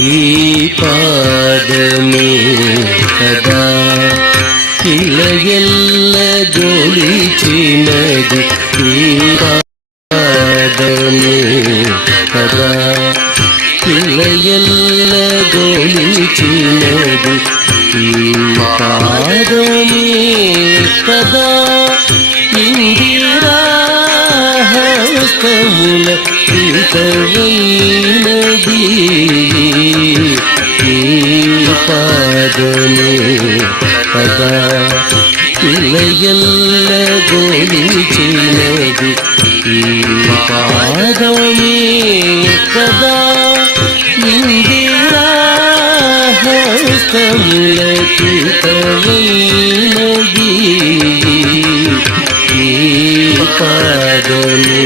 ఈ పాదమే కదా ఇలయెల్ల గొలిచినది, ఈ పాదమే కదా ఇలయెల్ల గొలిచినది, ఈ పాదమే కదా ఇందిరాహస్తముల కృతమైనది, ఈ పాదమే కదా ఇలయెల్ల గొలిచినది, ఈ పాదమే కదా ఇందిరాహస్తముల కృతమైనది, ఈ పాదమే